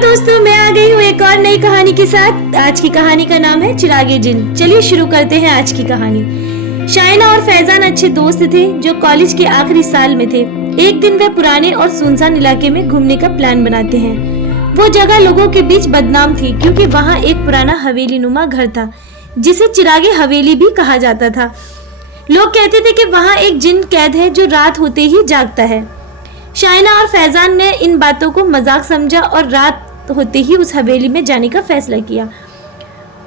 दोस्तों, मैं आ गई हूँ एक और नई कहानी के साथ। आज की कहानी का नाम है चिरागे जिन। चलिए शुरू करते हैं आज की कहानी। शाइना और फैजान अच्छे दोस्त थे जो कॉलेज के आखिरी साल में थे। एक दिन वे पुराने और सुनसान इलाके में घूमने का प्लान बनाते हैं। वो जगह लोगों के बीच बदनाम थी क्योंकि वहाँ एक पुराना हवेली नुमा घर था जिसे चिरागे हवेली भी कहा जाता था। लोग कहते थे कि वहाँ एक जिन कैद है जो रात होते ही जागता है। शाइना और फैजान ने इन बातों को मजाक समझा और रात होते ही उस हवेली में जाने का फैसला किया।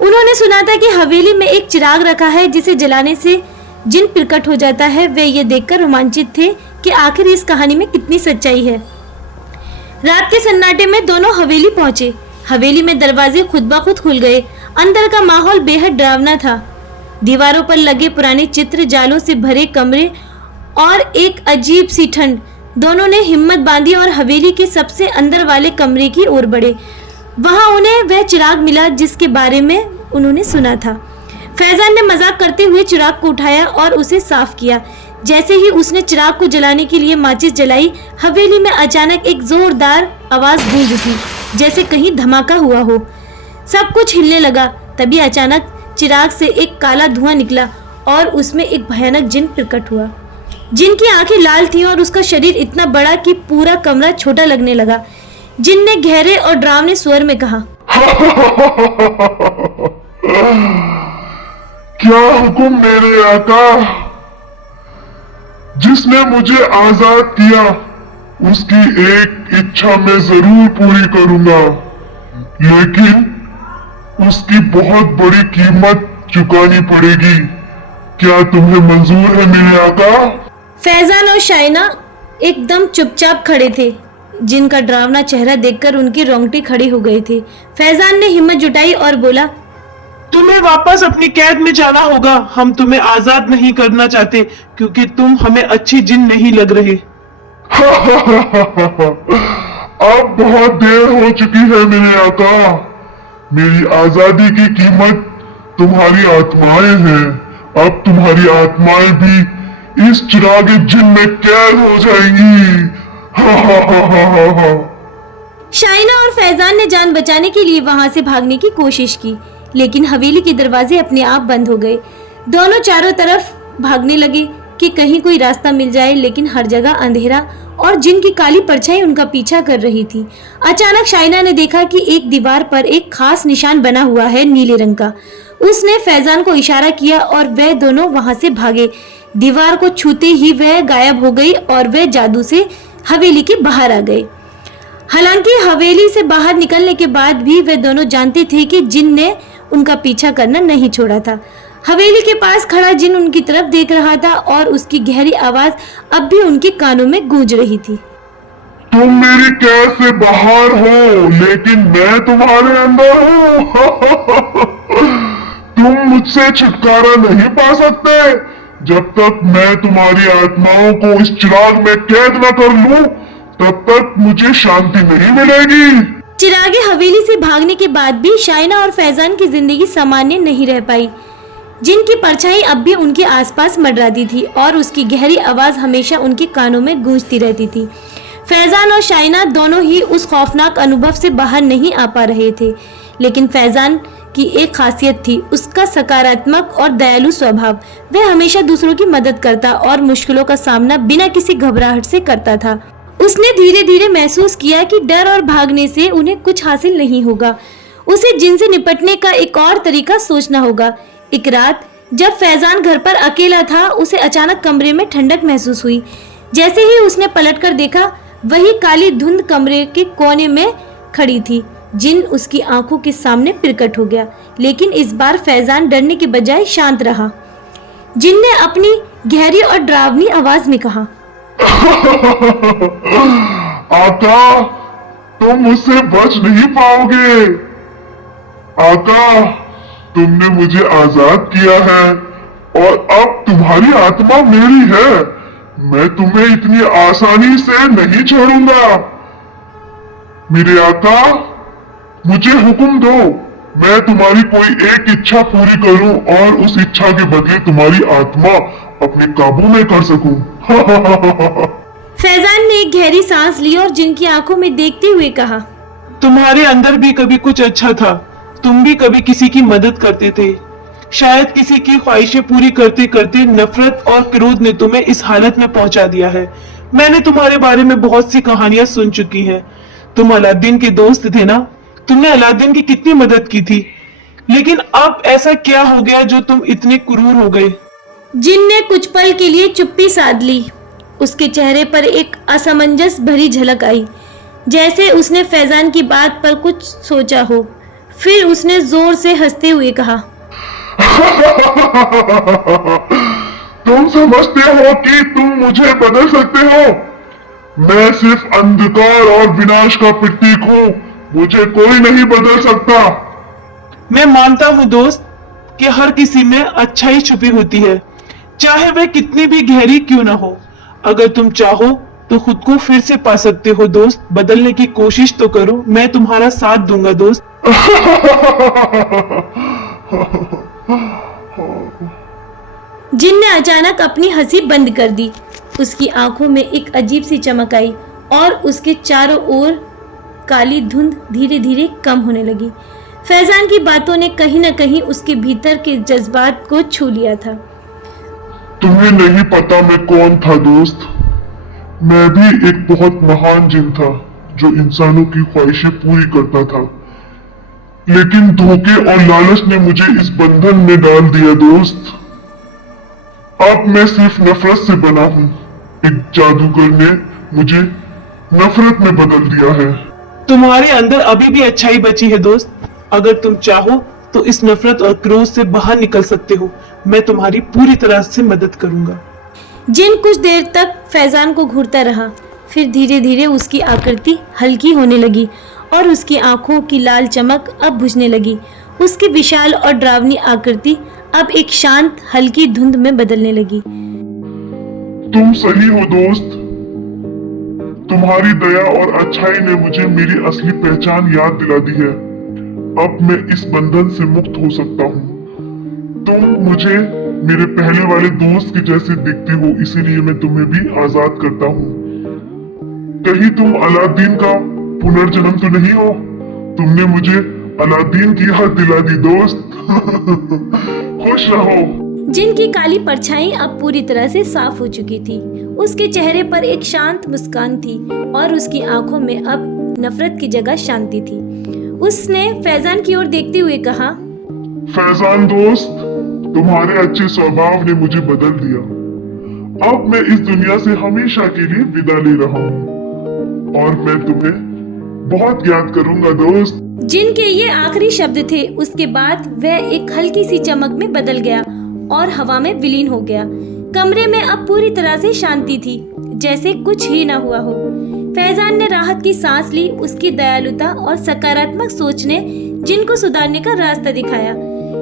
उन्होंने सुना था कि हवेली में एक चिराग रखा है जिसे जलाने से जिन प्रकट हो जाता है। वे ये देखकर रोमांचित थे कि आखिर इस कहानी में कितनी सच्चाई है। रात के सन्नाटे में दोनों हवेली पहुंचे। हवेली में दरवाजे खुद ब खुद खुल गए। अंदर का माहौल बेहद डरावना था। दीवारों पर लगे पुराने चित्र, जालों से भरे कमरे और एक अजीब सी ठंड। दोनों ने हिम्मत बांधी और हवेली के सबसे अंदर वाले कमरे की ओर बढ़े। वहां उन्हें वह चिराग मिला जिसके बारे में उन्होंने सुना था। फैजान ने मजाक करते हुए चिराग को उठाया और उसे साफ किया। जैसे ही उसने चिराग को जलाने के लिए माचिस जलाई, हवेली में अचानक एक जोरदार आवाज गूंज उठी, जैसे कहीं धमाका हुआ हो। सब कुछ हिलने लगा। तभी अचानक चिराग से एक काला धुआं निकला और उसमें एक भयानक जिन प्रकट हुआ। जिन की आंखें लाल थीं और उसका शरीर इतना बड़ा कि पूरा कमरा छोटा लगने लगा। जिन ने गहरे और डरावने स्वर में कहा, क्या हुक्म मेरे आका। जिसने मुझे आजाद किया उसकी एक इच्छा मैं जरूर पूरी करूंगा, लेकिन उसकी बहुत बड़ी कीमत चुकानी पड़ेगी। क्या तुम्हें मंजूर है मेरे आका? फैजान और शाइना एकदम चुपचाप खड़े थे। जिनका डरावना चेहरा देखकर उनके रोंगटे खड़े हो गए थे। फैजान ने हिम्मत जुटाई और बोला, तुम्हें वापस अपनी कैद में जाना होगा। हम तुम्हें आजाद नहीं करना चाहते क्योंकि तुम हमें अच्छी जिन नहीं लग रहे। अब बहुत देर हो चुकी है मेरे आका। मेरी आजादी की कीमत तुम्हारी आत्माएं हैं। अब तुम्हारी आत्माएं भी इस चिरागे जिन में कैद हो जाएंगी। शाइना और फैजान ने जान बचाने के लिए वहां से भागने की कोशिश की, लेकिन हवेली के दरवाजे अपने आप बंद हो गए। दोनों चारों तरफ भागने लगे कि कहीं कोई रास्ता मिल जाए, लेकिन हर जगह अंधेरा और जिन की काली परछाई उनका पीछा कर रही थी। अचानक शाइना ने देखा कि एक दीवार पर एक खास निशान बना हुआ है, नीले रंग का। उसने फैजान को इशारा किया और वह दोनों वहां से भागे। दीवार को छूते ही वह गायब हो गई और वह जादू से हवेली के बाहर आ गए। हालांकि हवेली से बाहर निकलने के बाद भी वे दोनों जानते थे कि जिन ने उनका पीछा करना नहीं छोड़ा था। हवेली के पास खड़ा जिन उनकी तरफ देख रहा था और उसकी गहरी आवाज अब भी उनके कानों में गूंज रही थी। तुम मेरी कैद से बाहर हो, लेकिन मैं तुम्हारे अंदर हूँ। तुम मुझसे छुटकारा नहीं पा सकते। जब तक मैं तुम्हारी आत्माओं को इस चिराग में कैद न कर लूं, तब तक मुझे शांति नहीं मिलेगी। चिरागे हवेली से भागने के बाद भी शाइना और फैजान की जिंदगी सामान्य नहीं रह पाई। जिनकी परछाई अब भी उनके आसपास मंडराती थी और उसकी गहरी आवाज हमेशा उनके कानों में गूंजती रहती थी। फैजान और शाइना दोनों ही उस खौफनाक अनुभव से बाहर नहीं आ पा रहे थे, लेकिन फैजान की एक खासियत थी, उसका सकारात्मक और दयालु स्वभाव। वह हमेशा दूसरों की मदद करता और मुश्किलों का सामना बिना किसी घबराहट से करता था। उसने धीरे धीरे महसूस किया कि डर और भागने से उन्हें कुछ हासिल नहीं होगा। उसे जिन से निपटने का एक और तरीका सोचना होगा। एक रात जब फैजान घर पर अकेला था, उसे अचानक कमरे में ठंडक महसूस हुई। जैसे ही उसने पलटकर देखा, वही काली धुंध कमरे के कोने में खड़ी थी। जिन उसकी आंखों के सामने प्रकट हो गया, लेकिन इस बार फैजान डरने के बजाय शांत रहा। जिन ने अपनी गहरी और डरावनी आवाज में कहा, आका, तुम मुझसे बच नहीं पाओगे। आका, तुमने मुझे आजाद किया है और अब तुम्हारी आत्मा मेरी है। मैं तुम्हें इतनी आसानी से नहीं छोड़ूंगा। मेरे आका, मुझे हुक्म दो, मैं तुम्हारी कोई एक इच्छा पूरी करूं और उस इच्छा के बदले तुम्हारी आत्मा अपने काबू में कर सकूं। फैजान ने एक गहरी सांस ली और जिन की आंखों में देखते हुए कहा, तुम्हारे अंदर भी कभी कुछ अच्छा था, तुम भी कभी किसी की मदद करते थे। शायद किसी की ख्वाहिशें पूरी करते करते नफरत और क्रोध ने तुम्हें इस हालत में पहुंचा दिया है। मैंने तुम्हारे बारे में बहुत सी कहानियां सुन चुकी हैं। तुम अलादीन के दोस्त थे ना, तुमने अलादीन की कितनी मदद की थी, लेकिन अब ऐसा क्या हो गया जो तुम इतने क्रूर हो गए? जिन ने कुछ पल के लिए चुप्पी साध ली। उसके चेहरे पर एक असमंजस भरी झलक आई, जैसे उसने फैजान की बात पर कुछ सोचा हो। फिर उसने जोर से हंसते हुए कहा, तुम समझते हो कि तुम मुझे बदल सकते हो? मैं सिर्फ अंधकार और विनाश का प्रतीक हूँ, मुझे कोई नहीं बदल सकता। मैं मानता हूँ दोस्त कि हर किसी में अच्छाई छुपी होती है, चाहे वह कितनी भी गहरी क्यों ना हो। अगर तुम चाहो तो खुद को फिर से पा सकते हो दोस्त। बदलने की कोशिश तो करो, मैं तुम्हारा साथ दूंगा दोस्त। जिन ने अचानक अपनी हंसी बंद कर दी। उसकी आंखों में एक अजीब सी चमक आई और उसके चारों ओर काली धुंध धीरे धीरे कम होने लगी। फैजान की बातों ने कहीं न कहीं उसके भीतर के जज्बात को छू लिया था। तुम्हें नहीं पता मैं कौन था दोस्त। मैं भी एक बहुत महान जिन था जो इंसानों की ख्वाहिशें पूरी करता था, लेकिन धोखे और लालच ने मुझे इस बंधन में डाल दिया दोस्त। अब मैं सिर्फ नफरत से बना हूँ। एक जादूगर ने मुझे नफरत में बदल दिया है। तुम्हारे अंदर अभी भी अच्छाई बची है दोस्त। अगर तुम चाहो तो इस नफरत और क्रोध से बाहर निकल सकते हो। मैं तुम्हारी पूरी तरह से मदद करूंगा। जिन कुछ देर तक फैजान को घूरता रहा, फिर धीरे धीरे उसकी आकृति हल्की होने लगी और उसकी आंखों की लाल चमक अब बुझने लगी। उसकी विशाल और डरावनी आकृति अब एक शांत हल्की धुंध में बदलने लगी। तुम सही हो दोस्त। तुम्हारी दया और अच्छाई ने मुझे मेरी असली पहचान याद दिला दी है। अब मैं इस बंधन से मुक्त हो सकता हूँ। तुम मुझे मेरे पहले वाले दोस्त के जैसे दिखते हो, इसीलिए मैं तुम्हें भी आजाद करता हूँ। कहीं तुम अलादीन का पुनर्जन्म तो नहीं हो? तुमने मुझे अलादीन की याद दिला दी दोस्त। खुश रहो। जिन की काली परछाई अब पूरी तरह से साफ हो चुकी थी। उसके चेहरे पर एक शांत मुस्कान थी और उसकी आंखों में अब नफरत की जगह शांति थी। उसने फैजान की ओर देखते हुए कहा, फैजान दोस्त, तुम्हारे अच्छे स्वभाव ने मुझे बदल दिया। अब मैं इस दुनिया से हमेशा के लिए विदा ले रहा हूँ और मैं तुम्हें बहुत याद करूंगा दोस्त। जिनके ये आखिरी शब्द थे। उसके बाद वह एक हल्की सी चमक में बदल गया और हवा में विलीन हो गया। कमरे में अब पूरी तरह से शांति थी, जैसे कुछ ही न हुआ हो। फैजान ने राहत की सांस ली। उसकी दयालुता और सकारात्मक सोच ने जिनको सुधारने का रास्ता दिखाया।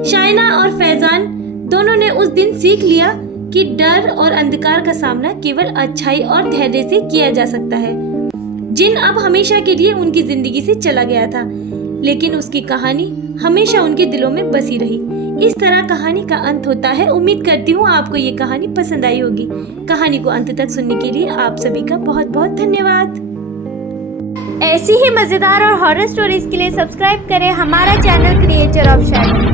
शाइना और फैजान दोनों ने उस दिन सीख लिया कि डर और अंधकार का सामना केवल अच्छाई और धैर्य से किया जा सकता है। जिन अब हमेशा के लिए उनकी जिंदगी से चला गया था, लेकिन उसकी कहानी हमेशा उनके दिलों में बसी रही। इस तरह कहानी का अंत होता है। उम्मीद करती हूँ आपको ये कहानी पसंद आई होगी। कहानी को अंत तक सुनने के लिए आप सभी का बहुत बहुत धन्यवाद। ऐसी ही मजेदार और हॉरर स्टोरीज के लिए सब्सक्राइब करें हमारा चैनल क्रिएचर ऑफ शैडो।